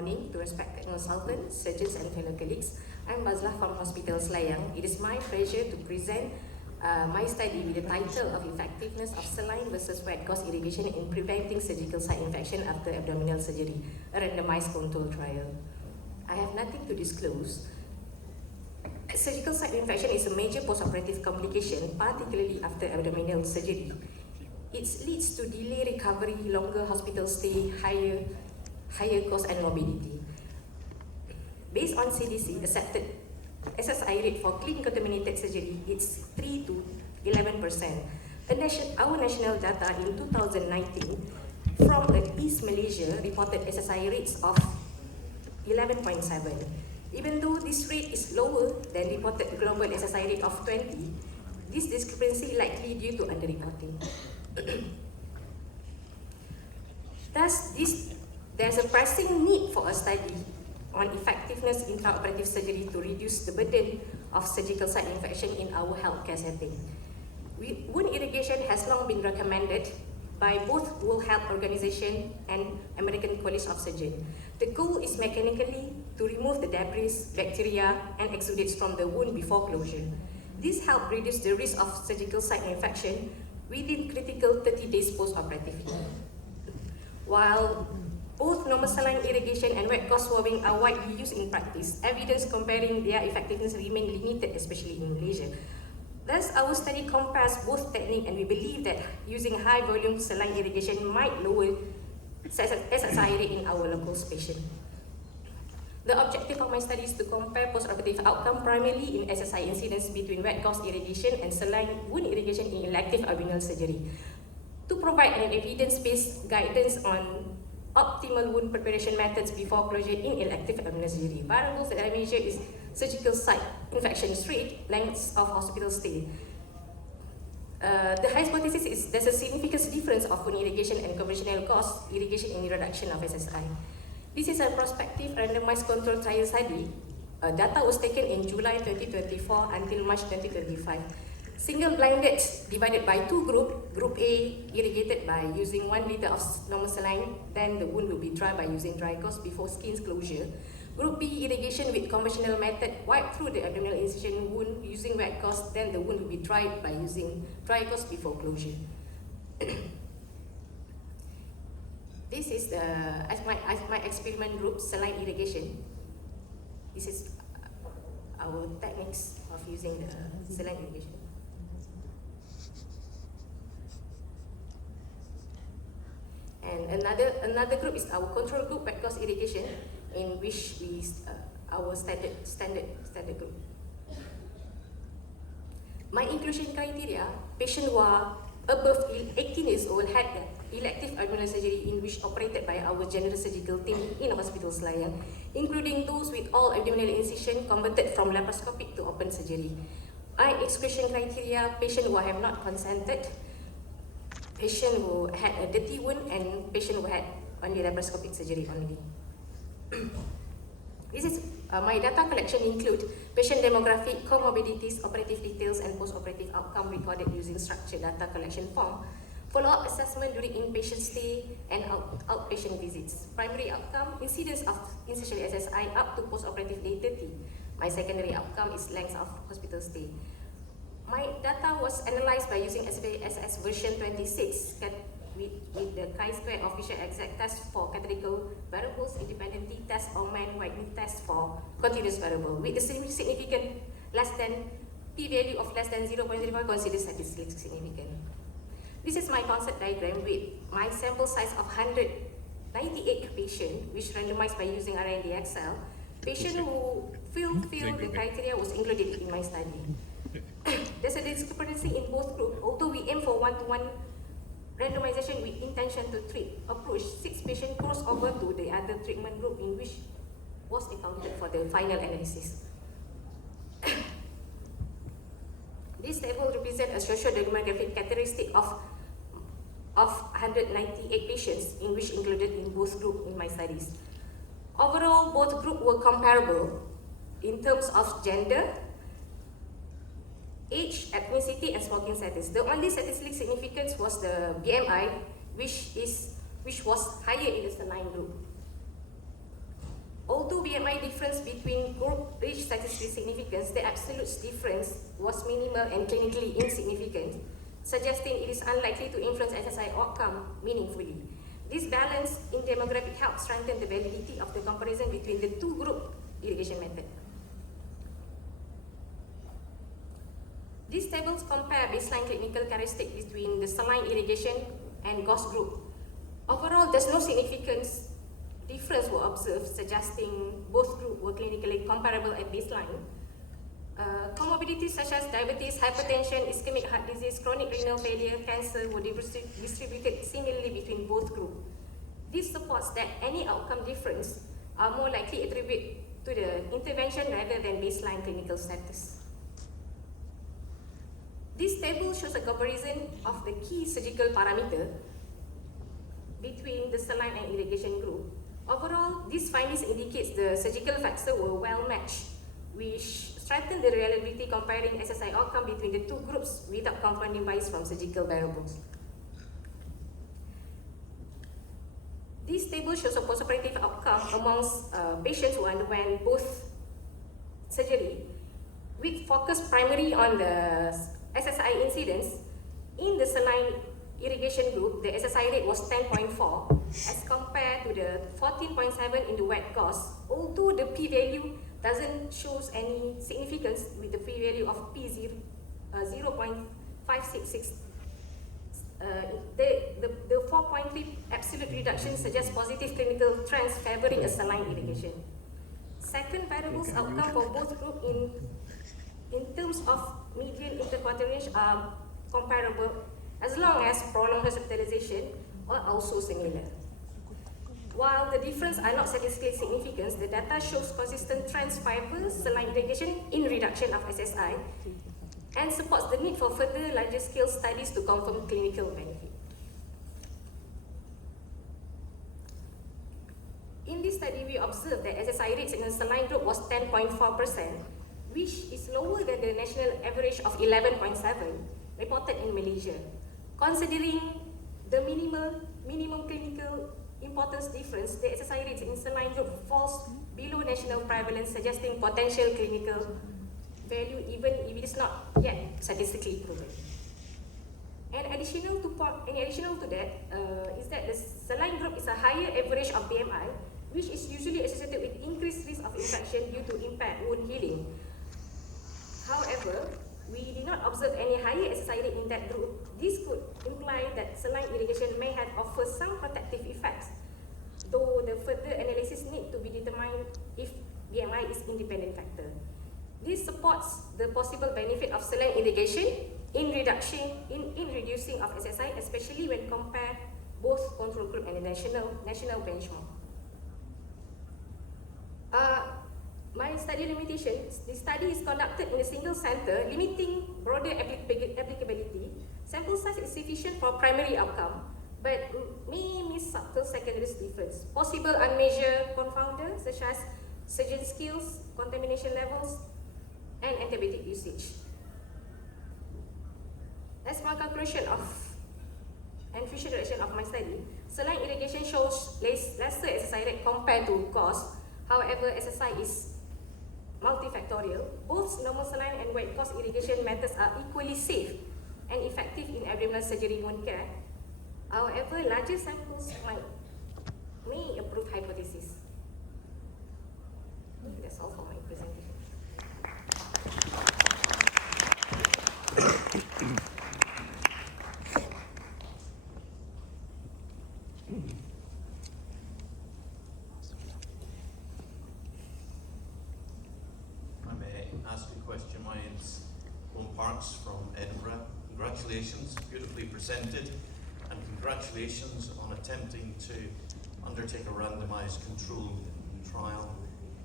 Morning to respected consultants, surgeons and fellow colleagues. I'm Bazlaah from Hospital Selayang. It is my pleasure to present my study with the title of Effectiveness of Saline versus Wet Gauze Irrigation in Preventing Surgical Site Infection After Abdominal Surgery, a randomized control trial. I have nothing to disclose. Surgical site infection is a major postoperative complication, particularly after abdominal surgery. It leads to delayed recovery, longer hospital stay, higher cost and morbidity. Based on CDC accepted SSI rate for clean contaminated surgery, it's 3 to 11%. Our national data in 2019 from East Malaysia reported SSI rates of 11.7. Even though this rate is lower than reported global SSI rate of 20, this discrepancy likely due to underreporting. Thus, there's a pressing need for a study on effectiveness in intraoperative surgery to reduce the burden of surgical site infection in our healthcare setting. Wound irrigation has long been recommended by both World Health Organization and American College of Surgeons. The goal is mechanically to remove the debris, bacteria, and exudates from the wound before closure. This helps reduce the risk of surgical site infection within critical 30 days post-operatively. While both normal saline irrigation and wet gauze swabbing are widely used in practice, evidence comparing their effectiveness remain limited, especially in Malaysia. Thus, our study compares both techniques, and we believe that using high-volume saline irrigation might lower SSI rate in our local patients. The objective of my study is to compare post-operative outcome primarily in SSI incidence between wet gauze irrigation and saline wound irrigation in elective abdominal surgery, to provide an evidence-based guidance on optimal wound preparation methods before closure in elective abdominal surgery. Variables that I measure is surgical site infection rate, length of hospital stay. The hypothesis is there's a significant difference of wound irrigation and conventional gauze irrigation in the reduction of SSI. This is a prospective randomized control trial study. Data was taken in July 2024 until March 2025. Single-blinded, divided by two groups. Group A irrigated by using 1 liter of normal saline, then the wound will be dry by using dry gauze before skin closure. Group B irrigation with conventional method, wipe through the abdominal incision wound using wet gauze, then the wound will be dried by using dry gauze before closure. This is my experiment group, saline irrigation. This is our techniques of using the saline irrigation. And another group is our control group, wet gauze irrigation, in which we our standard group. My inclusion criteria: patients who are above 18 years old had elective abdominal surgery in which operated by our general surgical team in Hospital Selayang, including those with all abdominal incision converted from laparoscopic to open surgery. My exclusion criteria: patients who have not consented, patient who had a dirty wound, and patient who had only laparoscopic surgery only. This is my data collection include patient demographic, comorbidities, operative details, and post-operative outcome recorded using structured data collection form, follow-up assessment during inpatient stay and outpatient visits. Primary outcome, incidence of incision SSI up to post-operative day 30. My secondary outcome is length of hospital stay. My data was analyzed by using SPSS version 26 with the chi-square official exact test for categorical variables, independent t-test, or man-wide test for continuous variable. With the significant less than p-value of less than 0.05 considered statistically significant. This is my concept diagram with my sample size of 198 patients, which randomized by using R&D Excel. Patient who fulfilled the criteria was included in my study. There's a discrepancy in both groups. Although we aim for one-to-one randomization with intention to treat approach, 6 patients crossed over to the other treatment group in which was accounted for the final analysis. This table represents a socio-demographic characteristic of 198 patients in which included in both groups in my studies. Overall, both groups were comparable in terms of gender, age, ethnicity, and smoking status. The only statistically significance was the BMI, which was higher in the saline group. BMI difference between group reached statistical significance, the absolute difference was minimal and clinically insignificant, suggesting it is unlikely to influence SSI outcome meaningfully. This balance in demographic helps strengthen the validity of the comparison between the two group irrigation methods. These tables compare baseline clinical characteristics between the saline irrigation and GOS group. Overall, there's no significant difference were observed, suggesting both groups were clinically comparable at baseline. Comorbidities such as diabetes, hypertension, ischemic heart disease, chronic renal failure, cancer were distributed similarly between both groups. This supports that any outcome difference are more likely attributed to the intervention rather than baseline clinical status. This table shows a comparison of the key surgical parameter between the saline and irrigation group. Overall, these findings indicates the surgical factors were well matched, which strengthened the reliability comparing SSI outcome between the two groups without confounding bias from surgical variables. This table shows a postoperative outcome amongst patients who underwent both surgery, with focus primarily on the SSI incidence. In the saline irrigation group, the SSI rate was 10.4 as compared to the 14.7 in the wet GOS, although the p-value doesn't show any significance with the p-value of p0.566. The 4.3 absolute reduction suggests positive clinical trends favoring a saline irrigation. Second variables outcome for both groups in terms of median interquartile range are comparable as long as prolonged hospitalization are also similar. While the differences are not statistically significant, the data shows consistent trends favoring saline irrigation in reduction of SSI and supports the need for further larger scale studies to confirm clinical benefit. In this study, we observed that SSI rates in the saline group was 10.4%, which is lower than the national average of 11.7 reported in Malaysia. Considering the minimum clinical importance difference, the SSI rates in saline group falls below national prevalence, suggesting potential clinical value even if it is not yet statistically proven. And additional to that is that the saline group is a higher average of BMI, which is usually associated with increased risk of infection due to impaired wound healing. However, we did not observe any higher SSI rate in that group. This could imply that saline irrigation may have offered some protective effects, though the further analysis need to be determined if BMI is independent factor. This supports the possible benefit of saline irrigation in reducing of SSI, especially when compared both control group and the national benchmark. My study limitation, the study is conducted in a single center, limiting broader applicability. Sample size is sufficient for primary outcome, but may miss subtle secondary difference. Possible unmeasured confounders such as surgeon skills, contamination levels, and antibiotic usage. As my conclusion and future direction of my study, saline irrigation shows lesser SSI rate compared to GOS. However, SSI is multifactorial. Both normal saline and wet GOS irrigation methods are equally safe and effective in abdominal surgery wound care. However, larger samples may improve hypothesis. That's all for my presentation. From Edinburgh. Congratulations, beautifully presented, and congratulations on attempting to undertake a randomized controlled trial.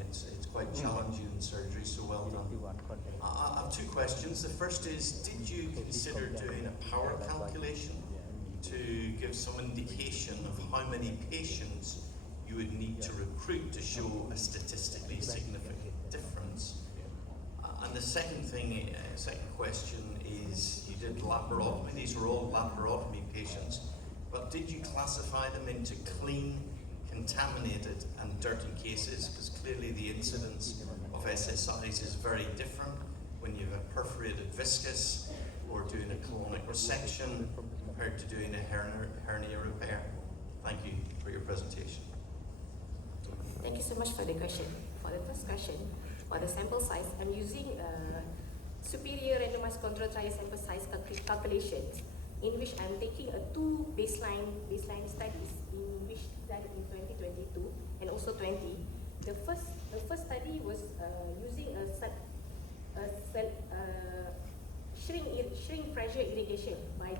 It's quite challenging in surgery, so well done. I have two questions. The first is, did you consider doing a power calculation to give some indication of how many patients you would need to recruit to show a statistically significant difference? And the second question is, you did laparotomy. These were all laparotomy patients, but did you classify them into clean, contaminated and dirty cases, because clearly the incidence of SSIs is very different when you have a perforated viscus or doing a colonic resection compared to doing a hernia repair. Thank you for your presentation. Thank you so much for the question. For the first question, for the sample size, I'm using superior randomized control trial sample size calculations, in which I'm taking two baseline studies, in which done in 2022 and also 20. The first study was using a shrink pressure irrigation by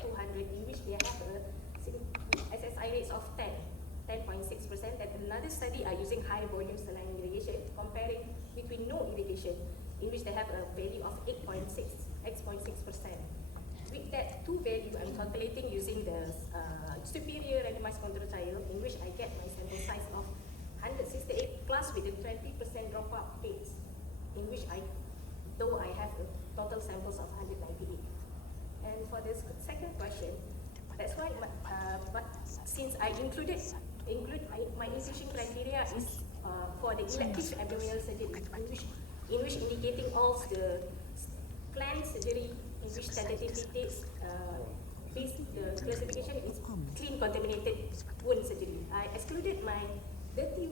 200, in which they have a SSI rates of 10.6%, and another study are using high volume saline irrigation, comparing between no irrigation, in which they have a value of 8.6%. With that two value, I'm calculating using the superior randomized control trial, in which I get my sample size of 168 plus with a 20% dropout rates, in which though I have a total samples of 198. And for this second question, that's why, but since I include my inclusion criteria is for the elective abdominal surgery, in which indicating all the planned surgery, in which tentatively takes the classification is clean contaminated wound surgery. I excluded my dirty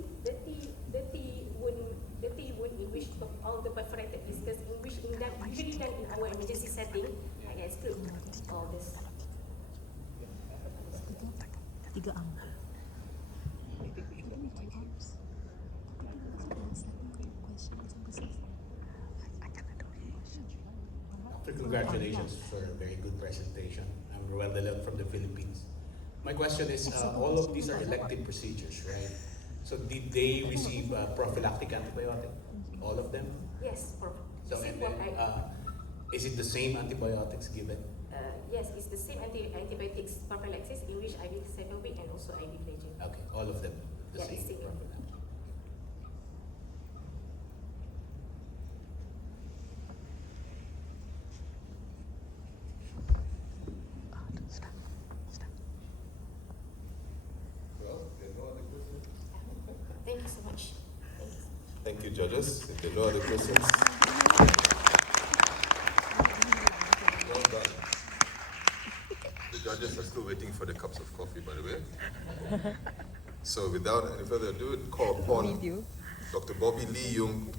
wound, in which all the perforated viscous, in which usually done in our emergency setting. I exclude all this. Congratulations for a very good presentation. I'm Ruel Dalon from the Philippines. My question is, all of these are elective procedures, right? So did they receive prophylactic antibiotic? All of them? Yes, So and then, is it the same antibiotics given? yes, it's the same antibiotics prophylaxis, in which IV Sevovec and also IV Flagyl. Okay, all of them the Yeah, same it's same. prophylactic. Thank you so much. Thank you. Thank you, judges. If there are no other questions, well done. The judges are still waiting for the cups of coffee, by the way. So without any further ado, call upon Dr. Bobby Lee Yung